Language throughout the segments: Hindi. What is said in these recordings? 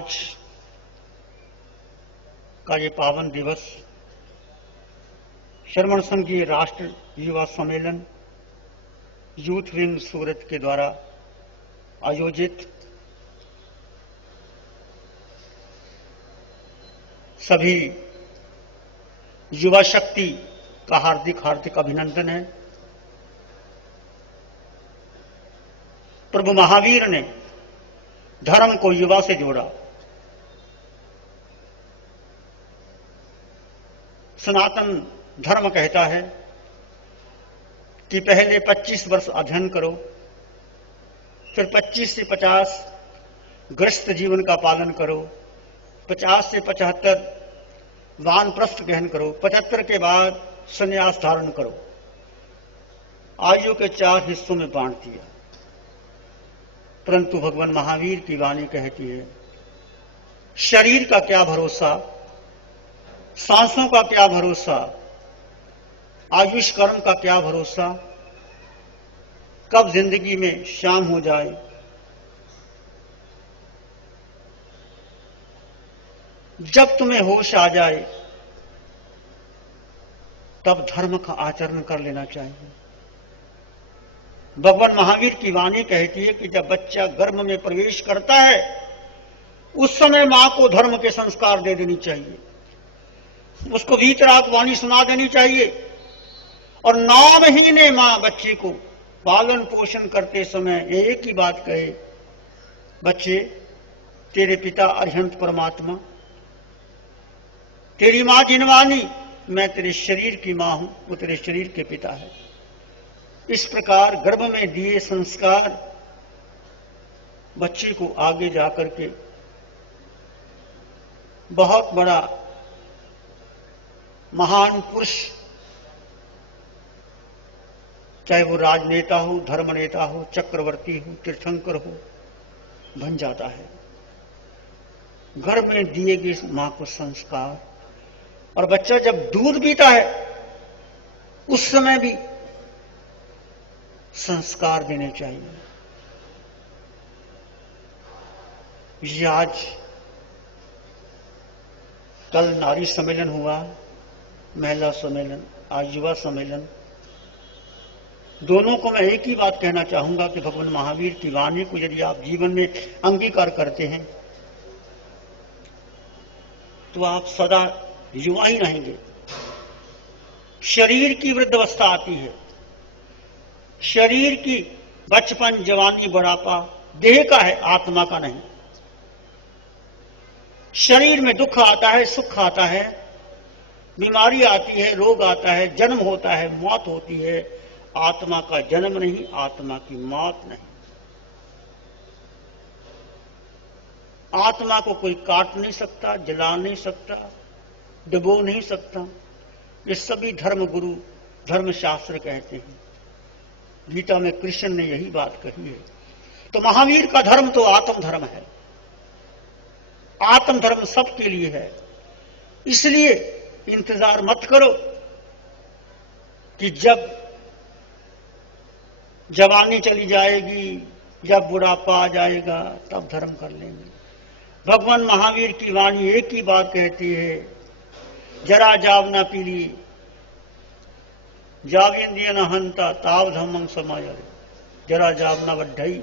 आज का ये पावन दिवस श्रमण संघीय राष्ट्र युवा सम्मेलन यूथ विंग सूरत के द्वारा आयोजित सभी युवा शक्ति का हार्दिक हार्दिक अभिनंदन है। प्रभु महावीर ने धर्म को युवा से जोड़ा। सनातन धर्म कहता है कि पहले 25 वर्ष अध्ययन करो, फिर 25 से 50 गृहस्थ जीवन का पालन करो, 50 से 75 वानप्रस्थ गहन करो, 75 के बाद संन्यास धारण करो। आयु के 4 हिस्सों में बांट दिया। परंतु भगवान महावीर की वाणी कहती है, शरीर का क्या भरोसा, सांसों का क्या भरोसा, आयुष कर्म का क्या भरोसा, कब जिंदगी में शाम हो जाए। जब तुम्हें होश आ जाए तब धर्म का आचरण कर लेना चाहिए। भगवान महावीर की वाणी कहती है कि जब बच्चा गर्भ में प्रवेश करता है उस समय मां को धर्म के संस्कार दे देनी चाहिए, उसको वीतराग वाणी सुना देनी चाहिए और 9 महीने मां बच्चे को पालन पोषण करते समय एक ही बात कहे, बच्चे तेरे पिता अरिहंत परमात्मा, तेरी मां जिनवानी, मैं तेरे शरीर की मां हूं, वो तेरे शरीर के पिता है। इस प्रकार गर्भ में दिए संस्कार बच्चे को आगे जाकर के बहुत बड़ा महान पुरुष, चाहे वो राजनेता हो, धर्मनेता हो, चक्रवर्ती हो, तीर्थंकर हो, बन जाता है। गर्भ में दिए गए मां को संस्कार। और बच्चा जब दूध पीता है उस समय भी संस्कार देने चाहिए। ये आज कल नारी सम्मेलन हुआ, महिला सम्मेलन, आज युवा सम्मेलन। दोनों को मैं एक ही बात कहना चाहूंगा कि भगवान महावीर की वाणी को यदि आप जीवन में अंगीकार करते हैं तो आप सदा युवा ही रहेंगे। शरीर की वृद्धावस्था आती है, शरीर की बचपन, जवानी, बुढ़ापा देह का है, आत्मा का नहीं। शरीर में दुख आता है, सुख आता है, बीमारी आती है, रोग आता है, जन्म होता है, मौत होती है। आत्मा का जन्म नहीं, आत्मा की मौत नहीं। आत्मा को कोई काट नहीं सकता, जला नहीं सकता, डुबो नहीं सकता। ये सभी धर्म गुरु, धर्मशास्त्र कहते हैं। गीता में कृष्ण ने यही बात कही है। तो महावीर का धर्म तो आत्म धर्म है, आत्म धर्म सबके लिए है। इसलिए इंतजार मत करो कि जब जवानी चली जाएगी, जब बुढ़ापा आ जाएगा तब धर्म कर लेंगे। भगवान महावीर की वाणी एक ही बात कहती है, जरा जावना पीली जावेंद्रिय न हंता ताव धम्मं समाय, जरा जावना वड्ढई।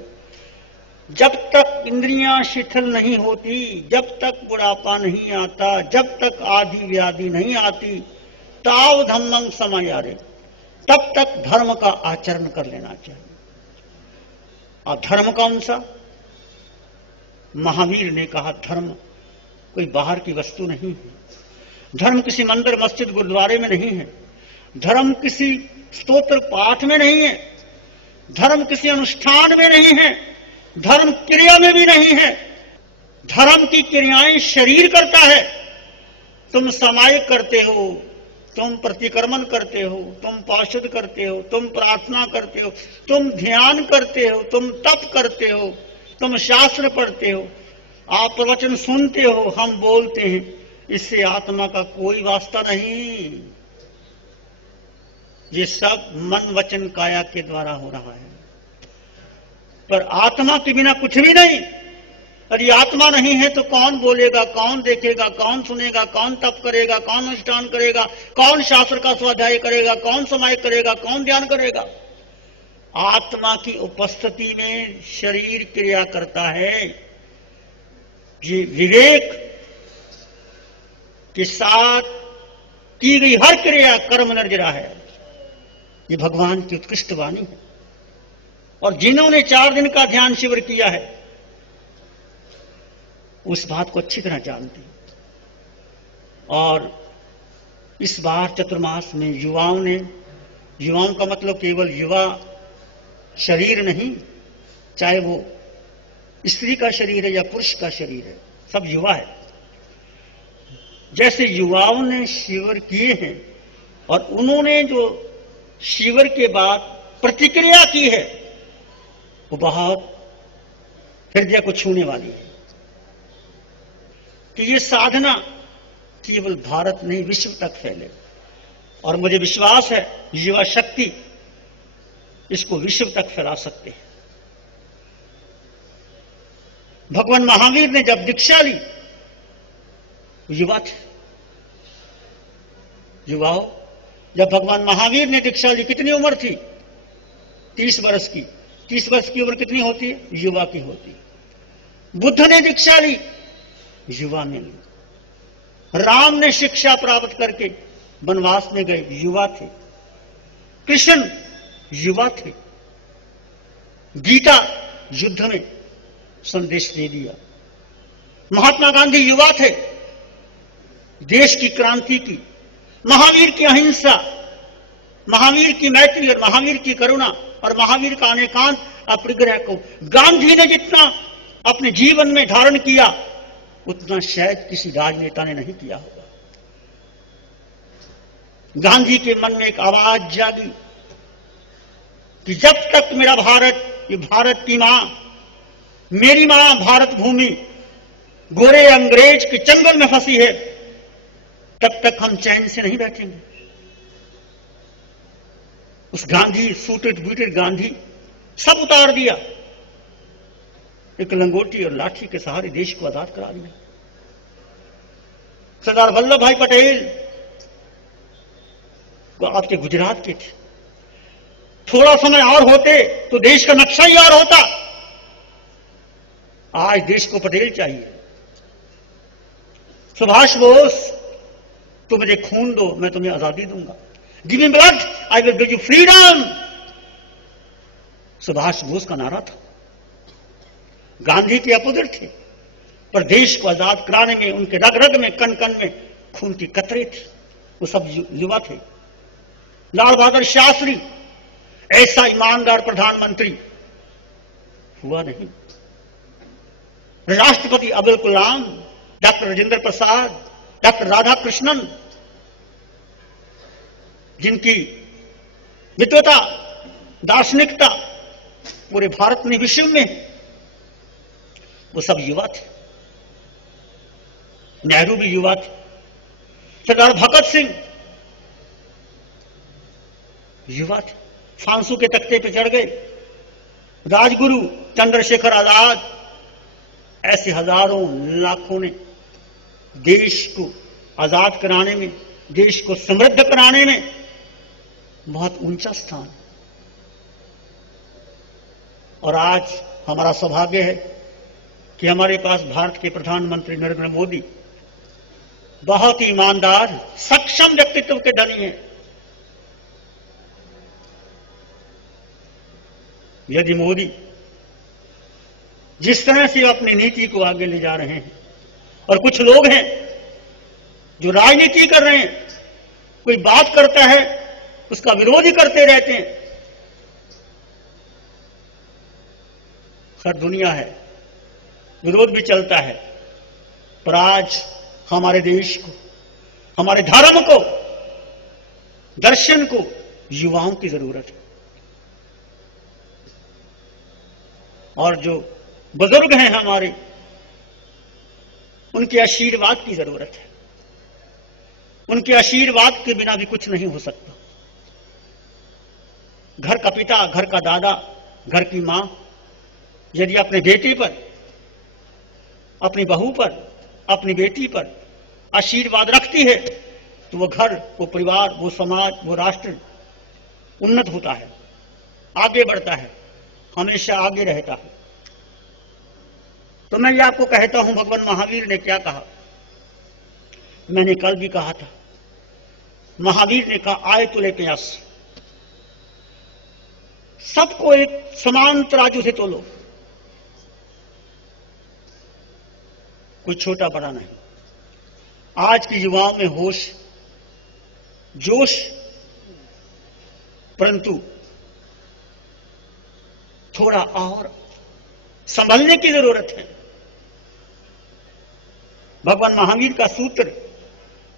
जब तक इंद्रियां शिथिल नहीं होती, जब तक बुढ़ापा नहीं आता, जब तक आदि व्याधि नहीं आती, ताव धम्मं समाय, तब तक धर्म का आचरण कर लेना चाहिए। और धर्म कौन सा? महावीर ने कहा धर्म कोई बाहर की वस्तु नहीं है, धर्म किसी मंदिर, मस्जिद, गुरुद्वारे में नहीं है, धर्म किसी स्तोत्र पाठ में नहीं है, धर्म किसी अनुष्ठान में नहीं है, धर्म क्रिया में भी नहीं है। धर्म की क्रियाएं शरीर करता है। तुम सामायिक करते हो, तुम प्रतिक्रमण करते हो, तुम पाशुद्ध करते हो, तुम प्रार्थना करते हो, तुम ध्यान करते हो, तुम तप करते हो, तुम शास्त्र पढ़ते हो, आप प्रवचन सुनते हो, हम बोलते हैं। इससे आत्मा का कोई वास्ता नहीं। ये सब मन वचन काया के द्वारा हो रहा है, पर आत्मा के बिना कुछ भी नहीं। यदि आत्मा नहीं है तो कौन बोलेगा, कौन देखेगा, कौन सुनेगा, कौन तप करेगा, कौन अनुष्ठान करेगा, कौन शास्त्र का स्वाध्याय करेगा, कौन समाय करेगा, कौन ध्यान करेगा? आत्मा की उपस्थिति में शरीर क्रिया करता है। ये विवेक के साथ की गई हर क्रिया कर्म निर्जरा है। ये भगवान की उत्कृष्ट वाणी है। और जिन्होंने 4 दिन का ध्यान शिविर किया है उस बात को अच्छी तरह जानते हैं। और इस बार चतुर्मास में युवाओं का मतलब केवल युवा शरीर नहीं, चाहे वो स्त्री का शरीर है या पुरुष का शरीर है, सब युवा है। जैसे युवाओं ने शिविर किए हैं और उन्होंने जो शिविर के बाद प्रतिक्रिया की है वो बहुत हृदय को छूने वाली है कि ये साधना केवल भारत नहीं विश्व तक फैले। और मुझे विश्वास है युवा शक्ति इसको विश्व तक फैला सकते हैं। भगवान महावीर ने जब दीक्षा ली युवा थे। युवाओं, जब भगवान महावीर ने दीक्षा ली कितनी उम्र थी? 30 वर्ष की। 30 वर्ष की उम्र कितनी होती है? युवा की होती है। बुद्ध ने दीक्षा ली, युवा ने ली। राम ने शिक्षा प्राप्त करके वनवास में गए, युवा थे। कृष्ण युवा थे। गीता युद्ध में संदेश दे दिया। महात्मा गांधी युवा थे, देश की क्रांति की। महावीर की अहिंसा, महावीर की मैत्री और महावीर की करुणा और महावीर का अनेकांत अपरिग्रह को गांधी ने जितना अपने जीवन में धारण किया उतना शायद किसी राजनेता ने नहीं किया होगा। गांधी के मन में एक आवाज जागी कि जब तक मेरा भारत, ये भारत की मां, मेरी मां भारत भूमि गोरे अंग्रेज के चंगुल में फंसी है, तब तक हम चैन से नहीं बैठेंगे। उस गांधी, सूटेड बूटेड गांधी, सब उतार दिया, एक लंगोटी और लाठी के सहारे देश को आजाद करा दिया। सरदार वल्लभ भाई पटेल वो आपके गुजरात के थे। थोड़ा समय और होते तो देश का नक्शा ही और होता। आज देश को पटेल चाहिए। सुभाष बोस, तो मुझे खून दो, मैं तुम्हें आजादी दूंगा। Give me blood, I will give you freedom. Subhash Bose का नारा था। गांधी के अपोजिट थे, पर देश को आजाद कराने में उनके रग रग में, कण कण में खून की कतरे थी। वो सब युवा थे। लाल बहादुर शास्त्री ऐसा ईमानदार प्रधानमंत्री हुआ नहीं। राष्ट्रपति अब्दुल कलाम, डॉक्टर राजेंद्र प्रसाद, डॉक्टर राधा कृष्णन, जिनकी विद्वता, दार्शनिकता पूरे भारत में, विश्व में, वो सब युवा थे। नेहरू भी युवा थे। सरदार भगत सिंह युवा थे, फांसू के तख्ते पर चढ़ गए। राजगुरु चंद्रशेखर आजाद, ऐसे हजारों लाखों ने देश को आजाद कराने में, देश को समृद्ध कराने में बहुत ऊंचा स्थान। और आज हमारा सौभाग्य है कि हमारे पास भारत के प्रधानमंत्री नरेंद्र मोदी बहुत ही ईमानदार, सक्षम व्यक्तित्व के धनी हैं। यदि मोदी जिस तरह से अपनी नीति को आगे ले जा रहे हैं, और कुछ लोग हैं जो राजनीति कर रहे हैं, कोई बात करता है उसका विरोध ही करते रहते हैं। हर दुनिया है, विरोध भी चलता है, पर आज हमारे देश को, हमारे धर्म को, दर्शन को युवाओं की जरूरत है। और जो बुजुर्ग हैं हमारे, उनके आशीर्वाद की जरूरत है। उनके आशीर्वाद के बिना भी कुछ नहीं हो सकता। घर का पिता, घर का दादा, घर की मां यदि अपने बेटे पर अपनी बहू पर, अपनी बेटी पर आशीर्वाद रखती है तो वो घर, वो परिवार, वो समाज, वो राष्ट्र उन्नत होता है, आगे बढ़ता है, हमेशा आगे रहता है। तो मैं ये आपको कहता हूं, भगवान महावीर ने क्या कहा। मैंने कल भी कहा था, महावीर ने कहा आय तुले प्यास, सबको एक समान तराजू से तोलो, कोई छोटा बड़ा नहीं। आज की युवाओं में होश, जोश, परंतु थोड़ा और संभलने की जरूरत है। भगवान महावीर का सूत्र,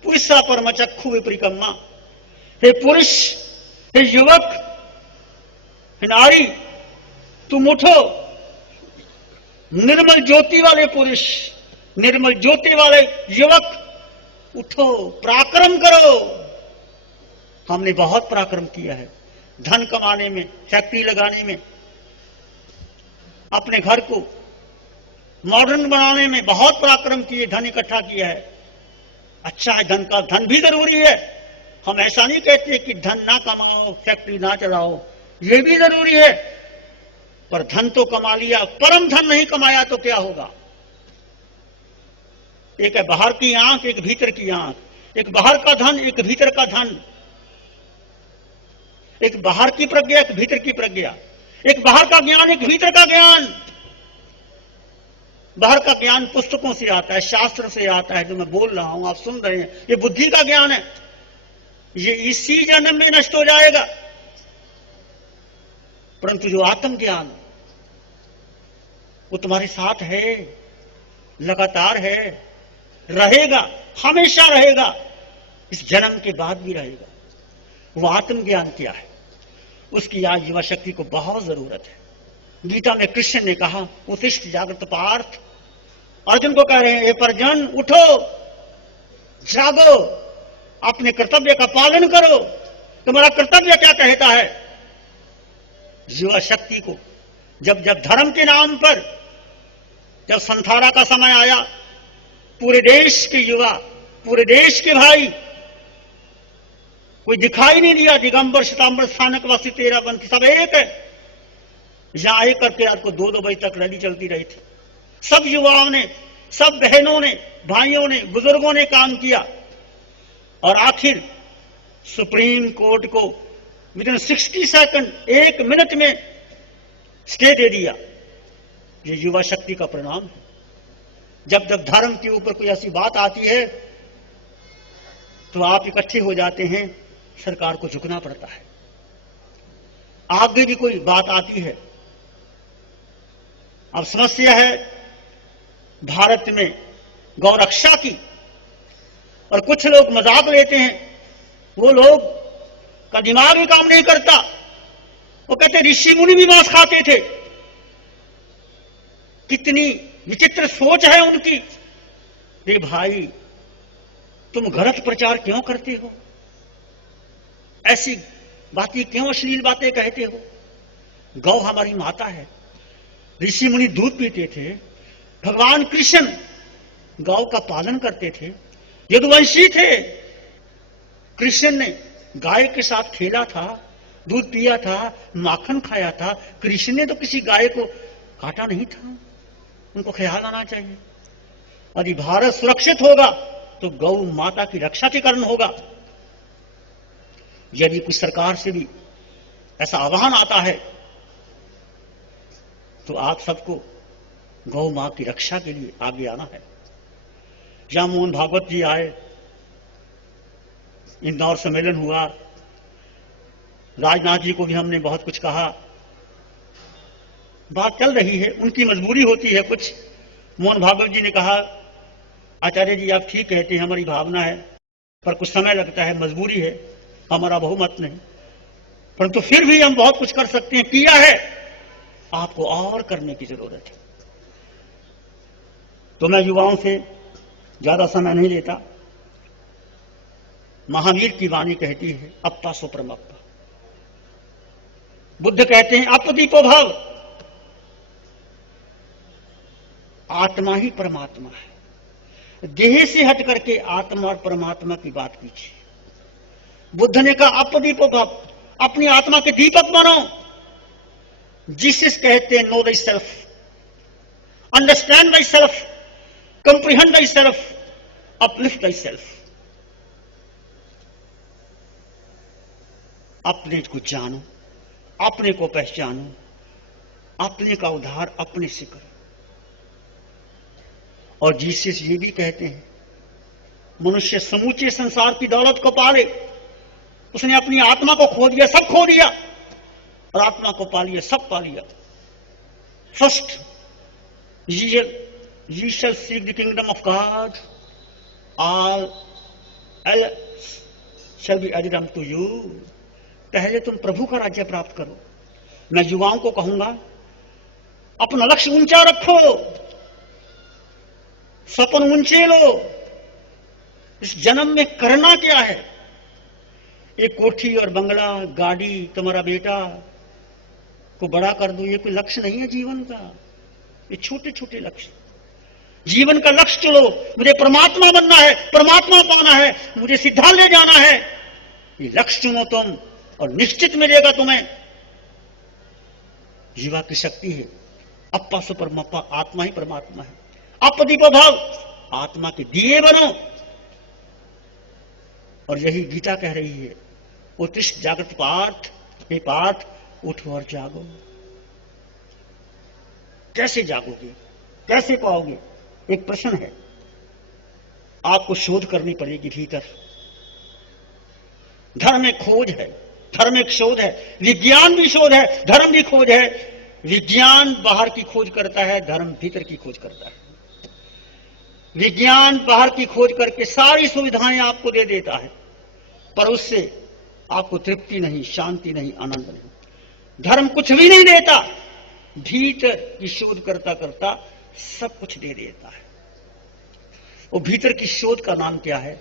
पुरुषा परमचक्षु विपरिकम्मा, हे पुरुष, हे युवक, हे नारी, तुम उठो, निर्मल ज्योति वाले पुरुष, निर्मल ज्योति वाले युवक, उठो, पराक्रम करो। हमने बहुत पराक्रम किया है, धन कमाने में, फैक्ट्री लगाने में, अपने घर को मॉडर्न बनाने में बहुत पराक्रम किए, धन इकट्ठा किया है। अच्छा है, धन का, धन भी जरूरी है। हम ऐसा नहीं कहते कि धन ना कमाओ, फैक्ट्री ना चलाओ, ये भी जरूरी है, पर धन तो कमा लिया, परम धन नहीं कमाया तो क्या होगा। एक है बाहर की आंख, एक भीतर की आंख, एक बाहर का धन, एक भीतर का धन, एक बाहर की प्रज्ञा, एक भीतर की प्रज्ञा, एक बाहर का ज्ञान, एक भीतर का ज्ञान। बाहर का ज्ञान पुस्तकों से आता है, शास्त्र से आता है, जो मैं बोल रहा हूं, आप सुन रहे हैं, ये बुद्धि का ज्ञान है, ये इसी जन्म में नष्ट हो जाएगा। परंतु जो आत्मज्ञान, वो तुम्हारे साथ है, लगातार है, रहेगा, हमेशा रहेगा, इस जन्म के बाद भी रहेगा। वो आत्मज्ञान क्या है, उसकी आज युवा शक्ति को बहुत जरूरत है। गीता में कृष्ण ने कहा, उत्तिष्ठ जागृत पार्थ, अर्जुन को कह रहे हैं, हे अर्जुन उठो, जागो, अपने कर्तव्य का पालन करो। तुम्हारा कर्तव्य क्या कहता है। युवा शक्ति को जब जब धर्म के नाम पर, जब संथारा का समय आया, पूरे देश के युवा, पूरे देश के भाई, कोई दिखाई नहीं दिया, दिगंबर श्वेतांबर स्थानक वासी तेरा पंथी सब एक है। यहां एक करके आपको 2-2 बजे तक रैली चलती रही थी। सब युवाओं ने, सब बहनों ने, भाइयों ने, बुजुर्गों ने काम किया और आखिर सुप्रीम कोर्ट को विदिन 60 सेकंड, 1 मिनट में स्टे दे दिया। ये युवा शक्ति का परिणाम है। जब जब धर्म के ऊपर कोई ऐसी बात आती है तो आप इकट्ठे हो जाते हैं, सरकार को झुकना पड़ता है। आगे भी कोई बात आती है। अब समस्या है भारत में गौरक्षा की, और कुछ लोग मजाक लेते हैं। वो लोग का दिमाग भी काम नहीं करता, वो कहते ऋषि मुनि भी मांस खाते थे। कितनी विचित्र सोच है उनकी। रे भाई, तुम गलत प्रचार क्यों करते हो, ऐसी बातें क्यों, अश्लील बातें कहते हो। गौ हमारी माता है, ऋषि मुनि दूध पीते थे, भगवान कृष्ण गौ का पालन करते थे, यदुवंशी थे। कृष्ण ने गाय के साथ खेला था, दूध पिया था, माखन खाया था। कृष्ण ने तो किसी गाय को काटा नहीं था। उनको ख्याल आना चाहिए। यदि भारत सुरक्षित होगा तो गौ माता की रक्षा के कारण होगा। यदि कुछ सरकार से भी ऐसा आह्वान आता है तो आप सबको गौ मां की रक्षा के लिए आगे आना है। जहां मोहन भागवत जी आए, इंदौर सम्मेलन हुआ, राजनाथ जी को भी हमने बहुत कुछ कहा, बात चल रही है, उनकी मजबूरी होती है कुछ। मोहन भागवत जी ने कहा, आचार्य जी आप ठीक कहते हैं, हमारी भावना है, पर कुछ समय लगता है, मजबूरी है, हमारा बहुमत नहीं, परंतु फिर भी हम बहुत कुछ कर सकते हैं, किया है, आपको और करने की जरूरत है। तो मैं युवाओं से ज्यादा समय नहीं लेता। महावीर की वाणी कहती है, अप्पा सो परमप्पा। बुद्ध कहते हैं, अपदीपो भव। आत्मा ही परमात्मा है। देह से हट करके आत्मा और परमात्मा की बात कीजिए। बुद्ध ने कहा अपदीपो भव, अपनी आत्मा के दीपक बनो। जीसस कहते हैं no thy self, understand thy self, comprehend thy self, uplift thy self. अपने को जानो, अपने को पहचानो, अपने का उद्धार अपने से करो। और जीसस ये भी कहते हैं मनुष्य समूचे संसार की दौलत को पाले, उसने अपनी आत्मा को खो दिया, सब खो दिया, और आत्मा को पा लिया, सब पा लिया। First ye shall seek the kingdom of God, all else shall be added unto you। पहले तुम प्रभु का राज्य प्राप्त करो। मैं युवाओं को कहूंगा अपना लक्ष्य ऊंचा रखो, सपन ऊंचे लो। इस जन्म में करना क्या है? एक कोठी और बंगला, गाड़ी, तुम्हारा बेटा को बड़ा कर दो, ये कोई लक्ष्य नहीं है जीवन का। ये छोटे छोटे लक्ष्य। जीवन का लक्ष्य चलो, मुझे परमात्मा बनना है, परमात्मा पाना है, मुझे सिद्धांत ले जाना है। ये लक्ष्य चुनो तुम और निश्चित मिलेगा तुम्हें। जीवा की शक्ति है अप्पा सुपरमप्पा, आत्मा ही परमात्मा है। अपदीपो भव, आत्मा के दिए बनो। और यही गीता कह रही है उत्तिष्ठ जागृत पार्थ, हे पार्थ उठो और जागो। कैसे जागोगे, कैसे पाओगे? एक प्रश्न है, आपको शोध करनी पड़ेगी भीतर। धर्म एक खोज है, धर्म एक शोध है, विज्ञान भी शोध है, धर्म भी खोज है। विज्ञान बाहर की खोज करता है, धर्म भीतर की खोज करता है। विज्ञान बाहर की खोज करके सारी सुविधाएं आपको दे देता है, पर उससे आपको तृप्ति नहीं, शांति नहीं, आनंद नहीं। धर्म कुछ भी नहीं देता, भीतर की शोध करता करता सब कुछ दे देता है। वो भीतर की शोध का नाम क्या है?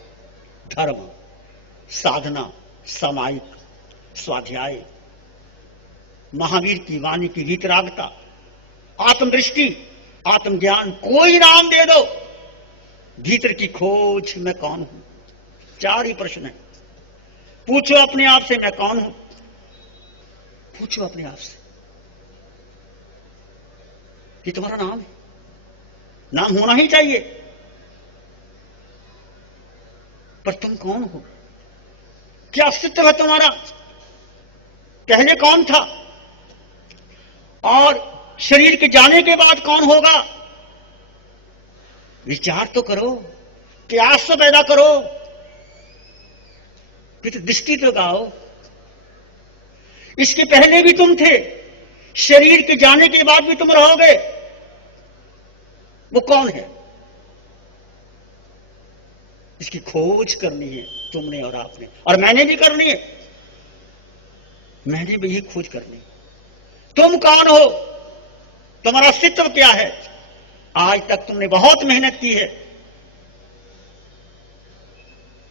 धर्म, साधना, सामायिक, स्वाध्याय, महावीर की वाणी की वीतरागता, आत्मदृष्टि, आत्मज्ञान। कोई नाम दे दो, भीतर की खोज मैं कौन हूं। चार ही प्रश्न है। पूछो अपने आप से मैं कौन हूं। पूछो अपने आप से। ये तुम्हारा नाम है, नाम होना ही चाहिए, पर तुम कौन हो? क्या अस्तित्व है तुम्हारा? पहले कौन था और शरीर के जाने के बाद कौन होगा? विचार तो करो, प्यास तो पैदा करो, फिर दृष्टि तो लगाओ। इसके पहले भी तुम थे, शरीर के जाने के बाद भी तुम रहोगे। वो कौन है? इसकी खोज करनी है तुमने और आपने, और मैंने भी करनी है। मैंने भी ये खोज करनी है। तुम कौन हो? तुम्हारा अस्तित्व क्या है? आज तक तुमने बहुत मेहनत की है,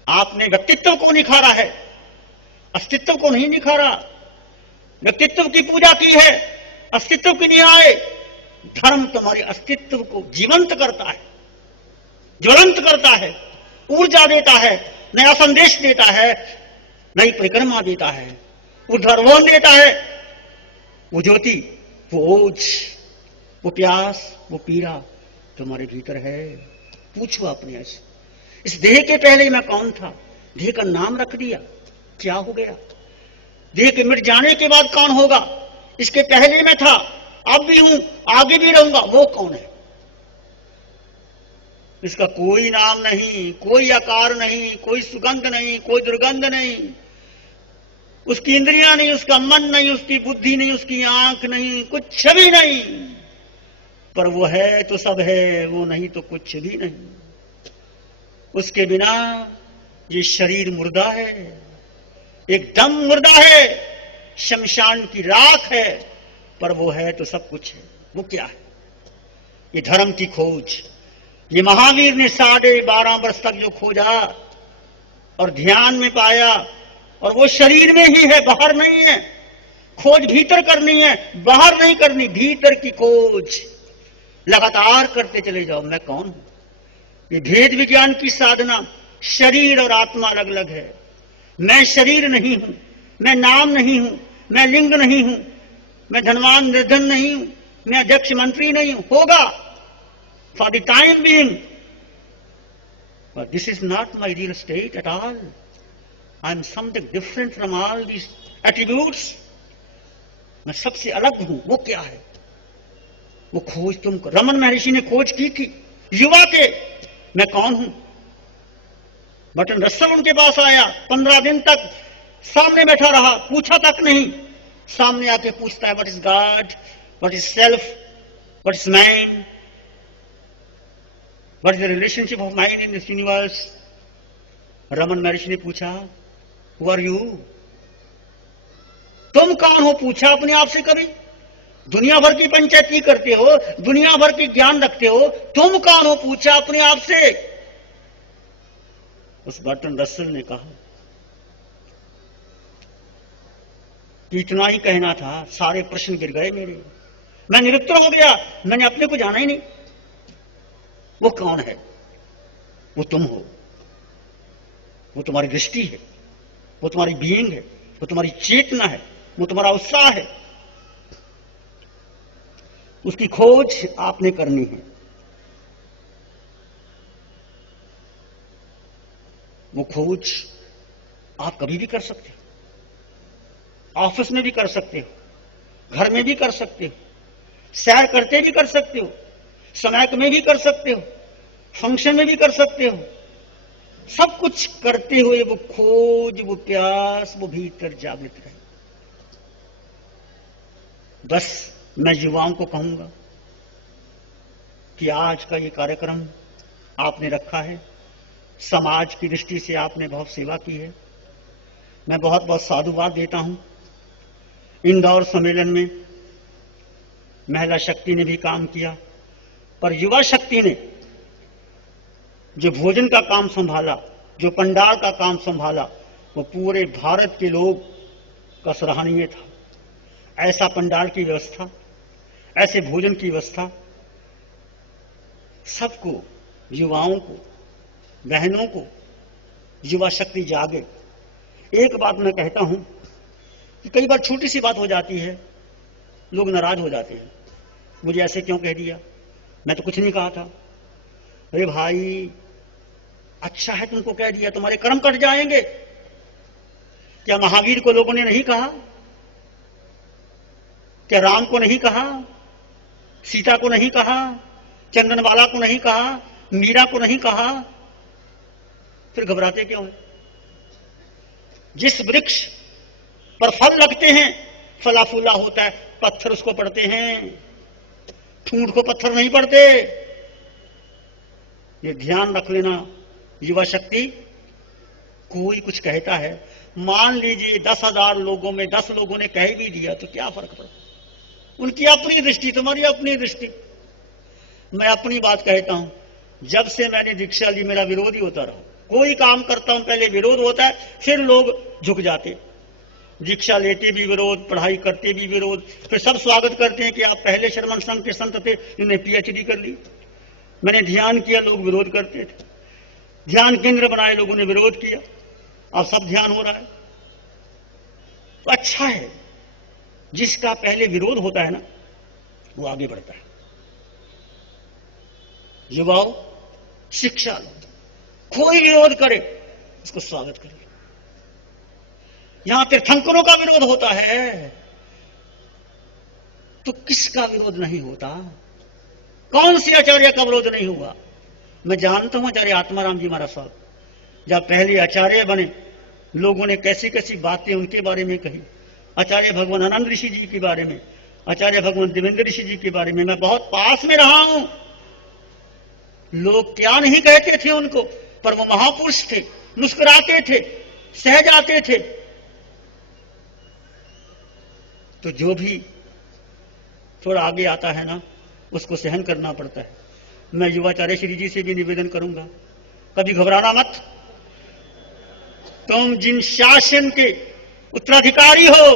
आपने व्यक्तित्व को निखारा है, अस्तित्व को नहीं निखारा। व्यक्तित्व की पूजा की है, अस्तित्व की नहीं आए। धर्म तुम्हारे अस्तित्व को जीवंत करता है, ज्वलंत करता है, ऊर्जा देता है, नया संदेश देता है, नई परिक्रमा देता है, ऊर्ध्वारोहण देता है। वो ज्योति, वो ओज, वो प्यास, वो पीड़ा तुम्हारे भीतर है। पूछो अपने से, इस देह के पहले मैं कौन था? देह का नाम रख दिया, क्या हो गया? देह के मिट जाने के बाद कौन होगा? इसके पहले मैं था, अब भी हूं, आगे भी रहूंगा। वो कौन है? इसका कोई नाम नहीं, कोई आकार नहीं, कोई सुगंध नहीं, कोई दुर्गंध नहीं, उसकी इंद्रियां नहीं, उसका मन नहीं, उसकी बुद्धि नहीं, उसकी आंख नहीं, कुछ भी नहीं। पर वो है तो सब है, वो नहीं तो कुछ भी नहीं। उसके बिना ये शरीर मुर्दा है, एकदम मुर्दा है, शमशान की राख है। पर वो है तो सब कुछ है। वो क्या है? ये धर्म की खोज। ये महावीर ने 12.5 वर्ष तक जो खोजा और ध्यान में पाया, और वो शरीर में ही है, बाहर नहीं है। खोज भीतर करनी है, बाहर नहीं करनी, भीतर की खोज। लगातार करते चले जाओ, मैं कौन हूं। ये भेद विज्ञान की साधना, शरीर और आत्मा अलग अलग है। मैं शरीर नहीं हूं, मैं नाम नहीं हूं, मैं लिंग नहीं हूं, मैं धनवान निर्धन नहीं हूं, मैं अध्यक्ष मंत्री नहीं हूं। होगा for the time being, but this is not my real estate at all. I am something different from all these attributes. मैं सबसे अलग हूं। वो क्या है? वो खोज तुमको रमन महर्षि ने खोज की थी युवा के, मैं कौन हूं। बर्टन रसल उनके पास आया, 15 दिन तक सामने बैठा रहा, पूछा तक नहीं। सामने आके पूछता है, what is God, what is self, what is man, what is the relationship of mind in this universe. Raman महर्षि ने पूछा, हु आर यू, तुम कौन हो? पूछा अपने आप से कभी? दुनिया भर की पंचायती करते हो, दुनिया भर की ज्ञान रखते हो, तुम कौन हो? पूछा अपने आप से। उस बर्टन रसल ने कहा कि इतना ही कहना था, सारे प्रश्न गिर गए मेरे, मैं निरुत्तर हो गया, मैंने अपने को जाना ही नहीं। वो कौन है? वो तुम हो, वो तुम्हारी दृष्टि है, वो तुम्हारी बीइंग है, वो तुम्हारी चेतना है, वो तुम्हारा उत्साह है। उसकी खोज आपने करनी है। वो खोज आप कभी भी कर सकते हो, ऑफिस में भी कर सकते हो, घर में भी कर सकते हो, सैर करते भी कर सकते हो, समय में भी कर सकते हो, फंक्शन में भी कर सकते हो। सब कुछ करते हुए वो खोज, वो प्यास, वो भीतर जागृत रहे। बस मैं युवाओं को कहूंगा कि आज का ये कार्यक्रम आपने रखा है, समाज की दृष्टि से आपने बहुत सेवा की है। मैं बहुत बहुत साधुवाद देता हूं। इंदौर सम्मेलन में महिला शक्ति ने भी काम किया, पर युवा शक्ति ने जो भोजन का काम संभाला, जो पंडाल का काम संभाला, वो पूरे भारत के लोग का सराहनीय था। ऐसा पंडाल की व्यवस्था, ऐसे भोजन की व्यवस्था सबको, युवाओं को, बहनों को, युवा शक्ति जागे। एक बात मैं कहता हूं कि कई बार छोटी सी बात हो जाती है, लोग नाराज हो जाते हैं, मुझे ऐसे क्यों कह दिया, मैं तो कुछ नहीं कहा था। अरे भाई, अच्छा है तुमको कह दिया, तुम्हारे कर्म कट जाएंगे। क्या महावीर को लोगों ने नहीं कहा? क्या राम को नहीं कहा? सीता को नहीं कहा? चंदनवाला को नहीं कहा? मीरा को नहीं कहा? फिर घबराते क्यों हैं? जिस वृक्ष पर फल लगते हैं, फला फूला होता है, पत्थर उसको पड़ते हैं, ठूंठ को पत्थर नहीं पड़ते। ये ध्यान रख लेना। युवा शक्ति, कोई कुछ कहता है, मान लीजिए 10,000 लोगों में 10 लोगों ने कह भी दिया, तो क्या फर्क पड़ता? उनकी अपनी दृष्टि, तुम्हारी अपनी दृष्टि। मैं अपनी बात कहता हूं, जब से मैंने दीक्षा ली मेरा विरोध ही होता रहा। कोई काम करता हूं, पहले विरोध होता है, फिर लोग झुक जाते। दीक्षा लेते भी विरोध, पढ़ाई करते भी विरोध, फिर सब स्वागत करते हैं कि आप पहले शर्मन संघ के संत थे, जिन्होंने पीएचडी कर ली। मैंने ध्यान किया, लोग विरोध करते थे। ध्यान केंद्र बनाए, लोगों ने विरोध किया, अब सब ध्यान हो रहा है। तो अच्छा है, जिसका पहले विरोध होता है ना, वो आगे बढ़ता है। युवाओं, शिक्षा लो, कोई विरोध करे उसको स्वागत करिए। यहां तीर्थंकरों का विरोध होता है, तो किसका विरोध नहीं होता? कौन सी आचार्य का विरोध नहीं हुआ? मैं जानता हूं आचार्य आत्माराम जी महाराज साहब जब पहले आचार्य बने, लोगों ने कैसी कैसी बातें उनके बारे में कही। आचार्य भगवान आनंद ऋषि जी के बारे में, आचार्य भगवान देवेंद्र ऋषि जी के बारे में मैं बहुत पास में रहा हूं। लोग क्या नहीं कहते थे उनको, पर वो महापुरुष थे, मुस्कुराते थे, सहज आते थे। तो जो भी थोड़ा आगे आता है ना, उसको सहन करना पड़ता है। मैं युवाचार्य श्री जी से भी निवेदन करूंगा, कभी घबराना मत। तुम जिन शासन के उत्तराधिकारी हो,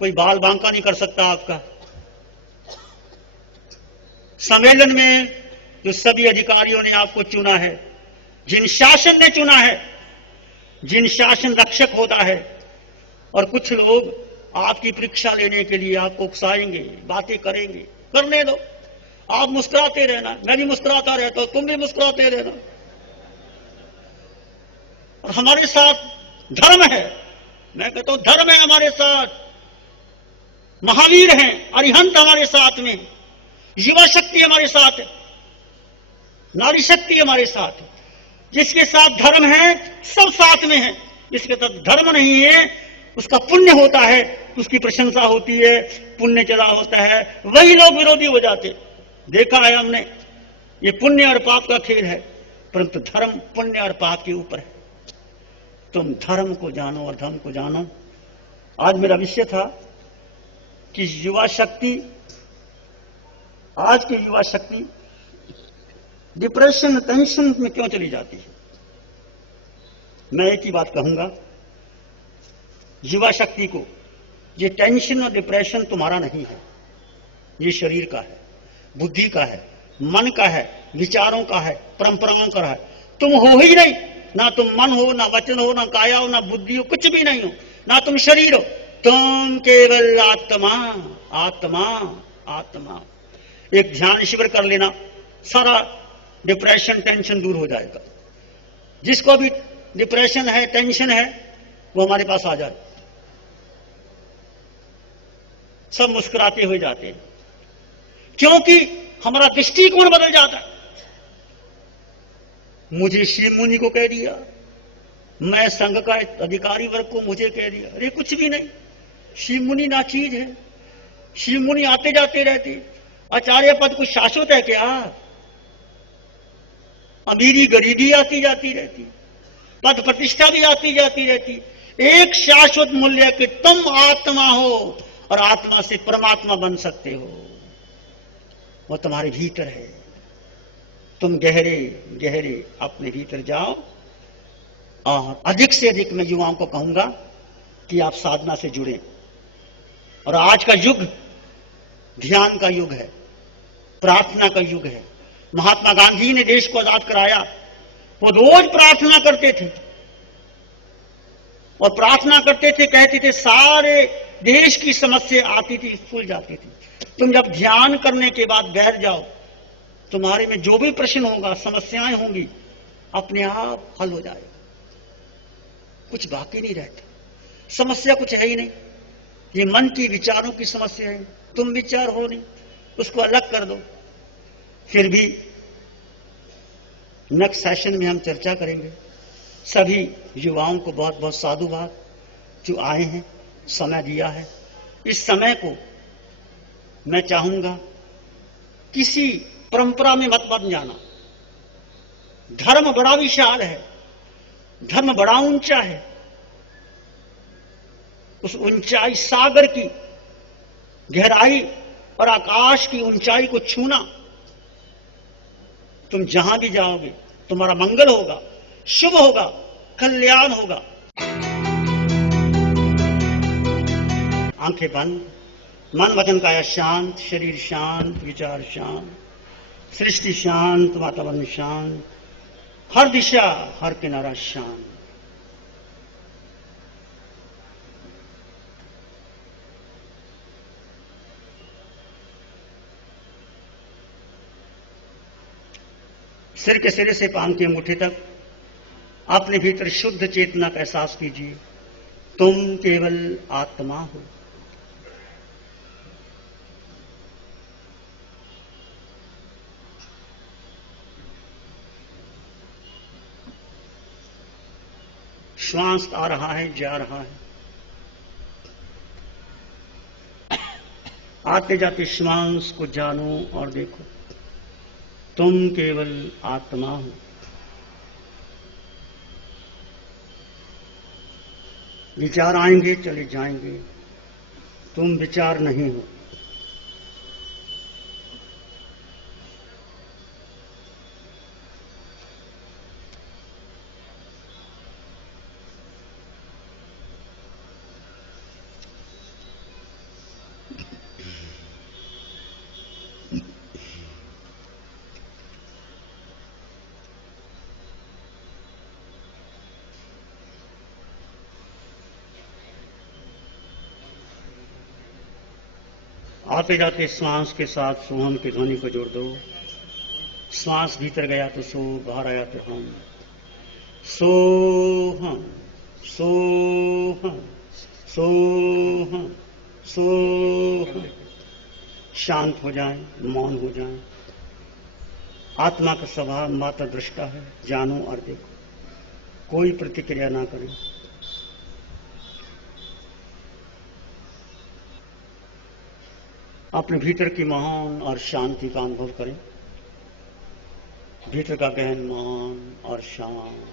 कोई बाल बांका नहीं कर सकता आपका। सम्मेलन में जो सभी अधिकारियों ने आपको चुना है, जिन शासन ने चुना है, जिन शासन रक्षक होता है, और कुछ लोग आपकी परीक्षा लेने के लिए आपको उकसाएंगे, बातें करेंगे, करने दो। आप मुस्कुराते रहना, मैं भी मुस्कुराता रहता हूं, तुम भी मुस्कुराते रहना। और हमारे साथ धर्म है, मैं कहता हूं धर्म है हमारे साथ, महावीर हैं, अरिहंत हमारे साथ में, युवा शक्ति हमारे साथ है, नारी शक्ति हमारे साथ है। जिसके साथ धर्म है सब साथ में है, जिसके साथ धर्म नहीं है उसका पुण्य होता है, उसकी प्रशंसा होती है, पुण्य चला होता है, वही लोग विरोधी हो जाते। देखा है हमने, ये पुण्य और पाप का खेल है, परंतु धर्म पुण्य और पाप के ऊपर है। तुम धर्म को जानो और धर्म को जानो। आज मेरा विषय था कि युवा शक्ति, आज की युवा शक्ति डिप्रेशन, टेंशन में क्यों चली जाती है। मैं एक ही बात कहूंगा, युवा शक्ति को, ये टेंशन और डिप्रेशन तुम्हारा नहीं है, ये शरीर का है, बुद्धि का है, मन का है, विचारों का है, परंपराओं का है। तुम हो ही नहीं, ना तुम मन हो, ना वचन हो, ना काया हो, ना बुद्धि हो, कुछ भी नहीं हो, ना तुम शरीर हो, तुम केवल आत्मा, आत्मा, आत्मा। एक ध्यान शिविर कर लेना, सारा डिप्रेशन, टेंशन दूर हो जाएगा। जिसको भी डिप्रेशन है, टेंशन है, वो हमारे पास आ जाए। सब मुस्कुराते हुए जाते हैं, क्योंकि हमारा दृष्टिकोण बदल जाता है। मुझे शिव मुनि को कह दिया, मैं संघ का अधिकारी वर्ग को मुझे कह दिया, अरे कुछ भी नहीं, शिव मुनि ना चीज है। शिव मुनि आते जाते रहते, आचार्य पद कुछ शाश्वत है क्या? अमीरी गरीबी आती जाती रहती, पद प्रतिष्ठा भी आती जाती रहती। एक शाश्वत मूल्य कि तुम आत्मा हो और आत्मा से परमात्मा बन सकते हो, वो तुम्हारे भीतर है। तुम गहरे गहरे अपने भीतर जाओ। और अधिक से अधिक मैं युवाओं को कहूंगा कि आप साधना से जुड़े। और आज का युग ध्यान का युग है, प्रार्थना का युग है। महात्मा गांधी ने देश को आजाद कराया, वो रोज प्रार्थना करते थे, और प्रार्थना करते थे, कहते थे सारे देश की समस्या आती थी, भूल जाती थी। तुम जब ध्यान करने के बाद बैठ जाओ, तुम्हारे में जो भी प्रश्न होगा, समस्याएं होंगी, अपने आप हल हो जाएगा, कुछ बाकी नहीं रहता। समस्या कुछ है ही नहीं, ये मन की विचारों की समस्या है। तुम विचार हो नहीं, उसको अलग कर दो। फिर भी नेक्स्ट सेशन में हम चर्चा करेंगे। सभी युवाओं को बहुत बहुत साधुवाद जो आए हैं, समय दिया है। इस समय को मैं चाहूंगा किसी परंपरा में मत बन जाना। धर्म बड़ा विशाल है, धर्म बड़ा ऊंचा है। उस ऊंचाई, सागर की गहराई और आकाश की ऊंचाई को छूना, तुम जहां भी जाओगे तुम्हारा मंगल होगा, शुभ होगा, कल्याण होगा। आंखें बंद, मन वचन काया शांत, शरीर शांत, विचार शांत, सृष्टि शांत, वातावरण शांत, हर दिशा हर किनारा शांत। सिर के सिरे से पांव की अंगूठे तक अपने भीतर शुद्ध चेतना का एहसास कीजिए। तुम केवल आत्मा हो। श्वास आ रहा है, जा रहा है, आते जाते श्वास को जानो और देखो। तुम केवल आत्मा हो। विचार आएंगे, चले जाएंगे, तुम विचार नहीं हो। आते जाते श्वास के साथ सोहम की ध्वनि को जोड़ दो। श्वास भीतर गया तो सो, बाहर आया तो हम। सोहम सोहम सोहम सोहम। शांत हो जाए, मौन हो जाए। आत्मा का स्वभाव मात्र दृष्टा है, जानो और देखो, कोई प्रतिक्रिया ना करें। अपने भीतर की महान और शांति का अनुभव करें, भीतर का गहन मान और शांत।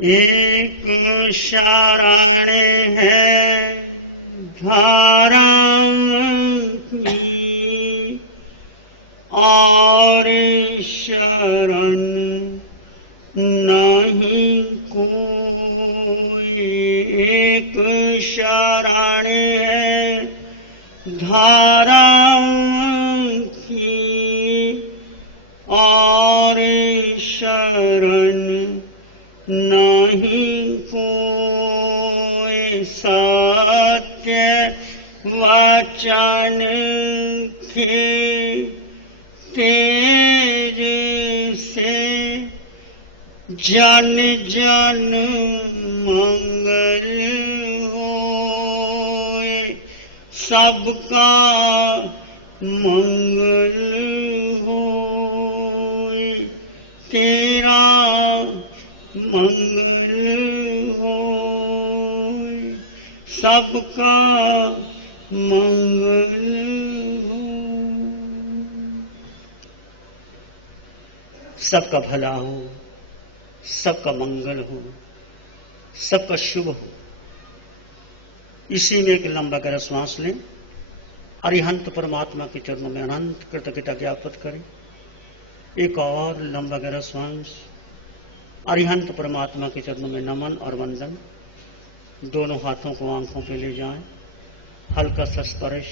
एक शरण है धारा की और शरण नहीं कोई। एक शरण है धारा की और शरण नहीं कोई। सत्य वचन के तेज से जन जन मंगल होए। सबका मंगल होए, तेरा मंगल होए, सबका मंगल हो। सबका भला हो, सबका मंगल हो, सबका शुभ हो। इसी में एक लंबा गहरा श्वास लें। अरिहंत परमात्मा के चरणों में अनंत कृतज्ञता ज्ञापित करें। एक और लंबा गहरा श्वास। अरिहंत परमात्मा के चरणों में नमन और वंदन। दोनों हाथों को आंखों पे ले जाएं। हल्का सा स्पर्श,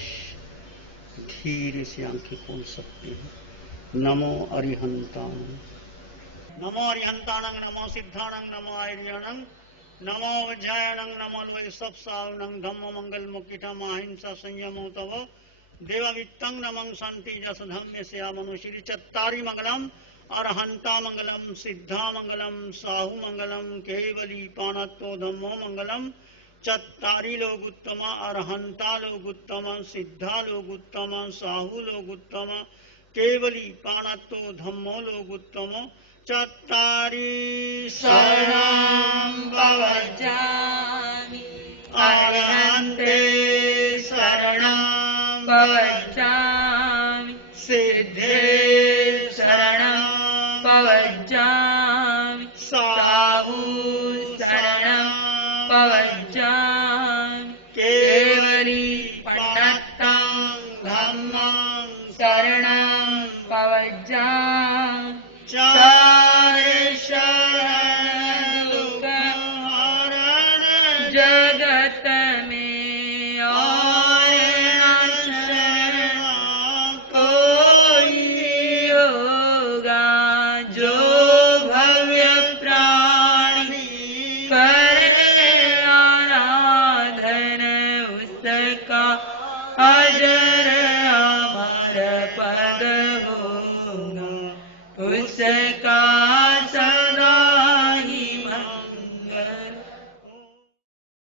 धीरे से आंखें खोल सकते हैं। नमो अरिहंताणं, नमो अरिहंताणं, नमो सिद्धाणं, नमो आर्याणं, नमो विजयाणं, नमो वैसवसावणं, धम्मो मंगल मुक्तिठम अहिंसा संयमो तव देववित्तं नमं शांति जस धम्य से मनुष्य। चत्तारी मंगलम, अरहंता मंगलम, सिद्धा मंगलम, साहु मंगलम, केवली पाणत्तो धम्मो मंगलम। चत्तारी लोग उत्तम, अरहंता लोग उत्तम, सिद्धा लोग उत्तम, साहु लोग उत्तम, केवली पाणत्तो धम्मो लोग उत्तम। चत्तारी शरणं भवजामि, अरहन्ते शरणं भवजामि, सिद्धे शरणं भवजामि, साहु शरणं भवजामि, केवली पाणत्तं धम्मं शरणं भवजामि। चारे शरण दुख हरण जगत में और शरण कोई होगा। जो भव्य प्राणी करे आराधन, उसका अजर अमर पद होगा, उसका